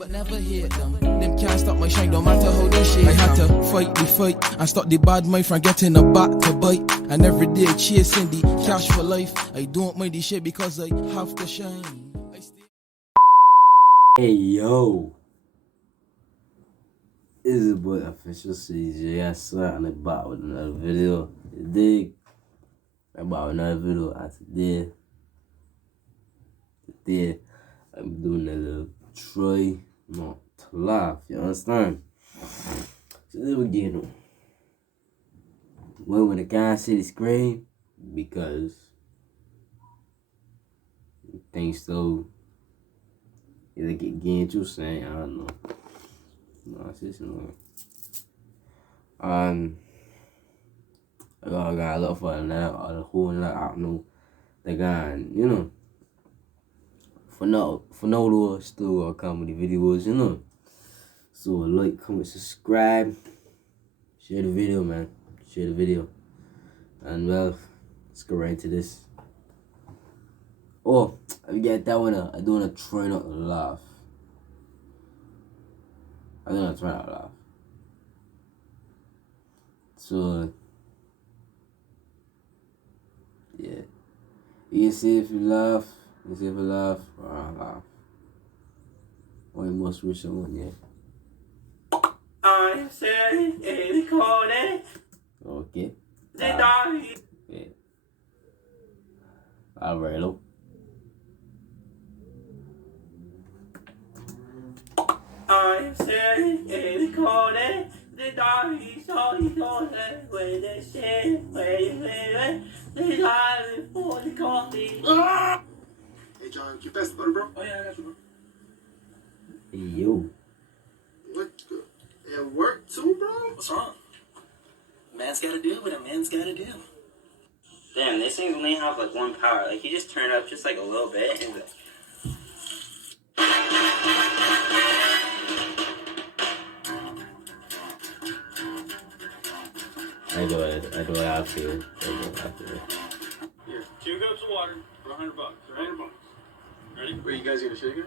but never hate them. Them can't stop my shine, no matter how they shake. I had to fight the fight and stop the bad mind from getting a back to bite. And every day chasing the cash for life. I don't mind the shit because I have to shine. Hey yo, it's your boy Official CJ. Yes sir, and I'm back with another video. Today, I'm back with another video, and today I'm doing a little try not to laugh. You understand? So let's begin. When I can't see the screen because things so. Either getting too saying, I don't know. No, it's just annoying. I got a lot for that, or the whole lot, I don't know. The guy, you know. For now, those still comedy videos, you know. So, like, comment, subscribe. Share the video, man. Share the video. And, well, let's go right into this. Oh, I get that one. I don't want to try not to laugh. I don't want to try not to laugh. So, yeah. You see if you laugh. You see if you laugh. Or I laugh. Or you must wish someone, yeah. I'm sitting in the corner. Okay. Yeah. Alright, look. I'm sitting in the corner. The dog is on the corner. When the shit, when the driving for the coffee. Hey John, you pass the butter, bro? Oh yeah, I got you, bro. Hey, yo. What the? It worked too, bro? What's wrong? Man's gotta do what a man's gotta do. Damn, this thing only have like one power. Like you just turn it up just like a little bit and like. I do it after you. Here, 2 cups of water for $100. $100. Ready? Wait, you guys gonna shake it?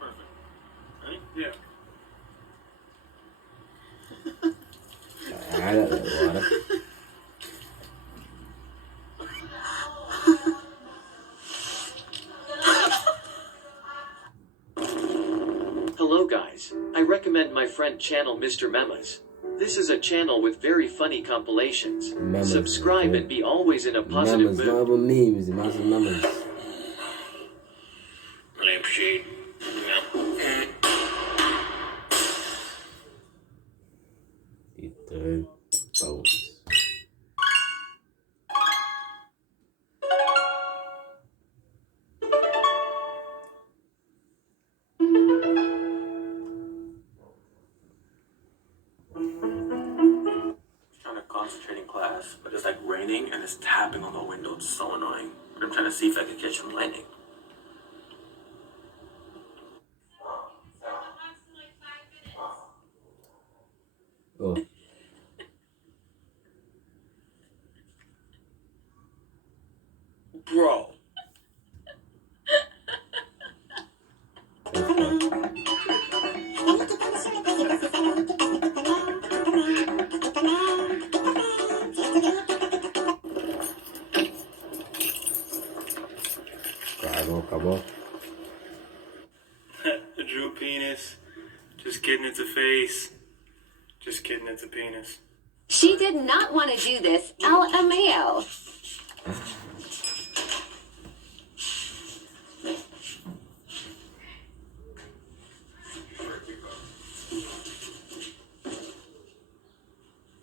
Perfect. Ready? Yeah. I got that water. Hello guys, I recommend my friend channel Mr. Memas. This is a channel with very funny compilations. Memas, Subscribe okay. And be always in a positive Memes, mood. not about memes, it's memes. I appreciate Third bones. trying to concentrate in class, but it's like raining and it's tapping on the window. It's so annoying. But I'm trying to see if I can catch some lightning. Oh. Bro. Acabou. Drew penis. Just kidding, it's a face. Just kidding, it's a penis. She did not want to do this. LMAO.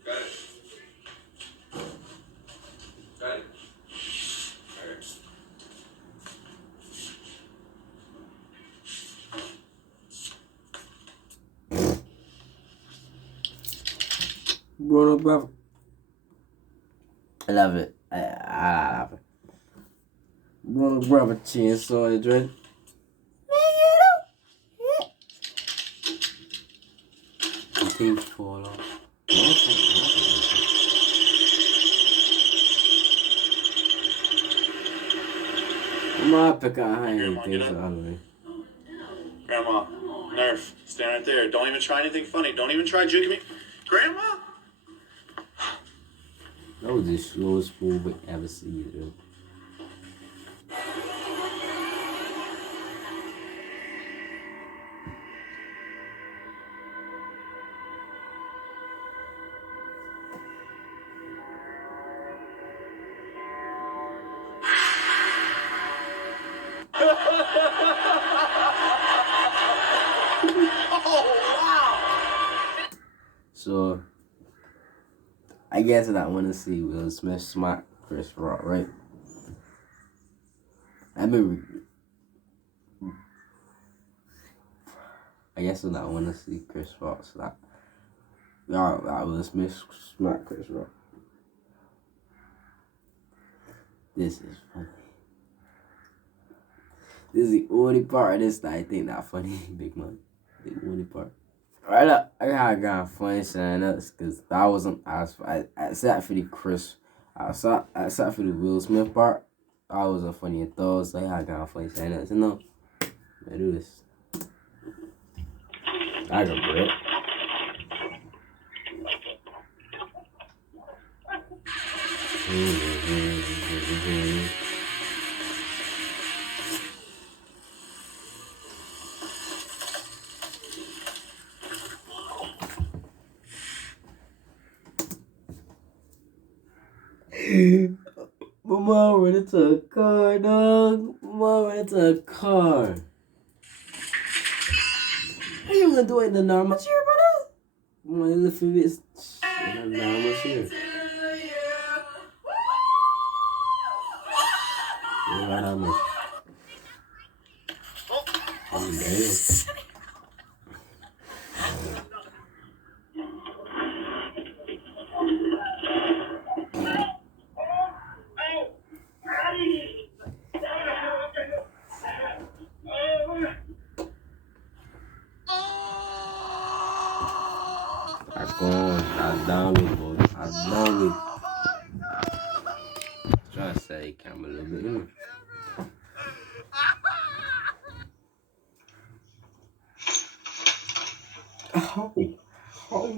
Got it. Got it. Alright. Bruno, brother. I love it. I love it. Bruno, brother, chainsaw, Adrian. Things fall off. I'm gonna pick out high and things out of the way. Grandma, Nerf, stand right there. Don't even try anything funny. Don't even try juking me. Grandma? That was the slowest move I ever seen, dude. So, I guess I want to see Will Smith smack Chris Rock, right? I guess I want to see Chris Rock slap. Will Smith smack Chris Rock. This is funny. This is the only part of this that I think not funny, Big Man. The only part. Right up, I got funny saying that because I wasn't except for the except for the Will Smith part, I wasn't funny at all. So I got funny saying that. So no, I do this. I got bread. Mama ran into a car, dog. Mama ran into a car. How you gonna do it in the normal chair, brother? My little favorite in the normal chair. Yeah, right on me. Oh, damn. I done with, boy. I done with. Try to say camera a little bit, you know. How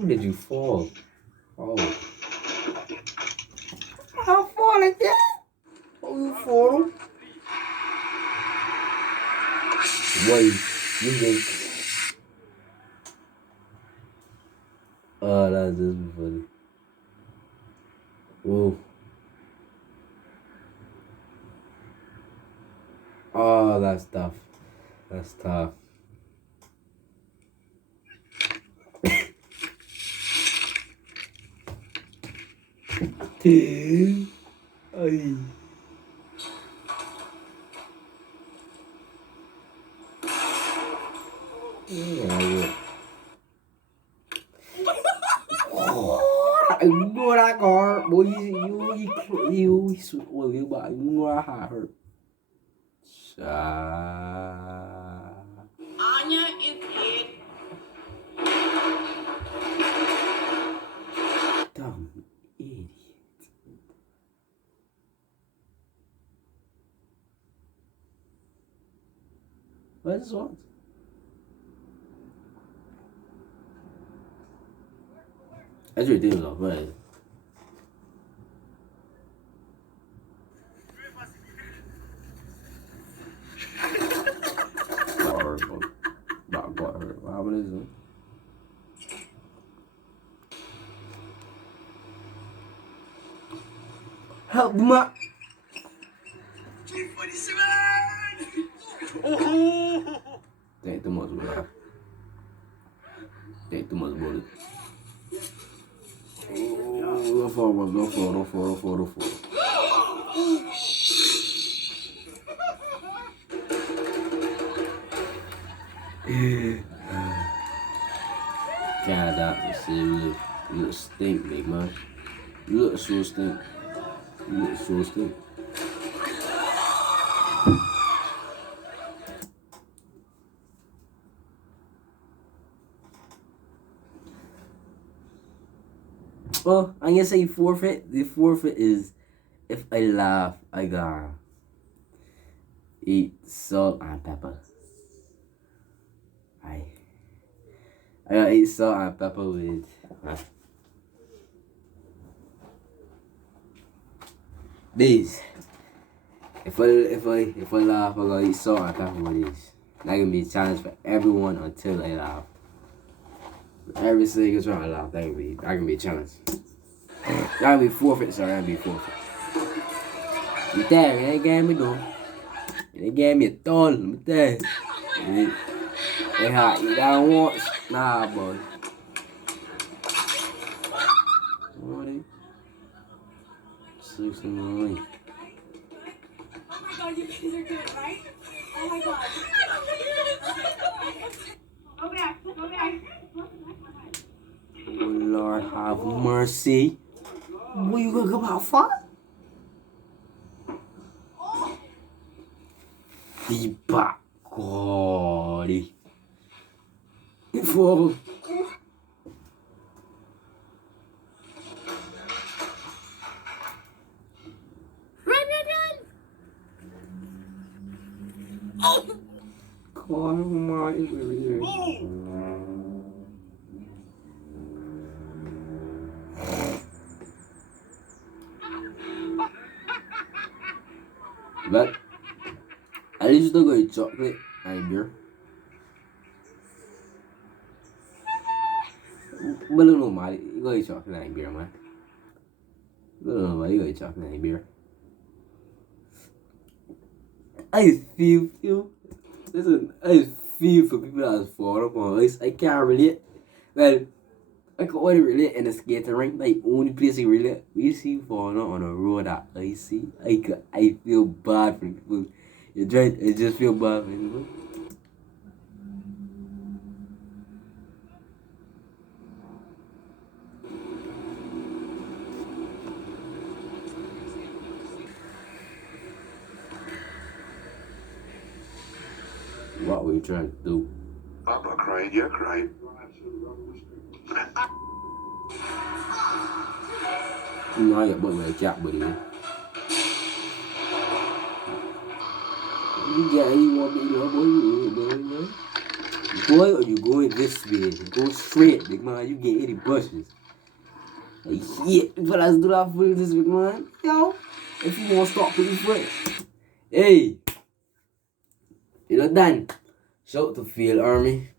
did you fall? Oh. How fall like that? How you fall? Wait, you just. Oh, that's just funny. Whoa. Oh, that's tough. That's tough. Ay. Yeah. You know what I got, boy. You know how hurt. Anya is it. Dumb idiot. What is what? That's ridiculous, right? Got hurt. What is it? Help my. Tem too much blood. Tem too much bullet. Don't fall. God, Dr. C, you look stink, big man. You look so stink. Well, I'm gonna say forfeit. The forfeit is if I laugh, I gotta eat salt and pepper. I eat salt and pepper with. These. If I laugh, I'm gonna eat salt and pepper with these. That can be a challenge for everyone until they laugh. Every single time I laugh, that can be a challenge. That can be forfeit, sorry, that can be forfeit. You tell me, they gave me though. They gave me a toll, let me tell you. They had eat that once. Nah, boy. What are they? 6 in the morning. Oh my god, you guys are good, right? Oh my god. Go back, go back. Oh, Lord have mercy. What you gonna come out for? Tiba. God. Before. God, my. But at least still got chocolate and beer. But no, man, you got chocolate and beer, man. No, man, you got chocolate and beer. I feel. Listen, I feel for people that fall up on ice. I can't relate. Well, I can only relate in the skating rink. Like, only place I relate. We see falling out on a road that icy. I feel bad for people. I just feel bad for people. What were you trying to do? I'm not crying, you're crying. You know I got booked with a cat, buddy. You want me to boy, or you going this way? Go straight, big man. You get any bushes. Like, yeah, but I do that for you, this big man. Yo, if you want to stop putting foot. Hey, you know, Dan. Shout out to Field Army.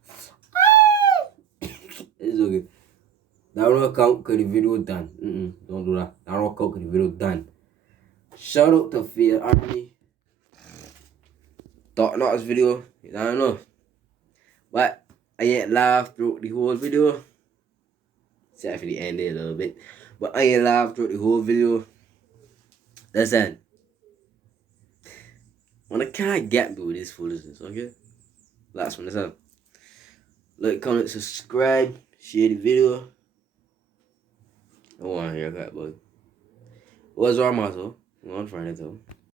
It's okay. That don't count because the video done. Don't do that. That don't count because the video done. Shout out to Field Army. Thought not this video. I don't know. But I ain't laughed through the whole video. Except for the end there a little bit. But I ain't laughed through the whole video. Listen. When I can't get me with this foolishness, okay? Last one, that's all. Like, comment, subscribe, share the video. I want to hear that, boy. What's our motto? On Friday, though.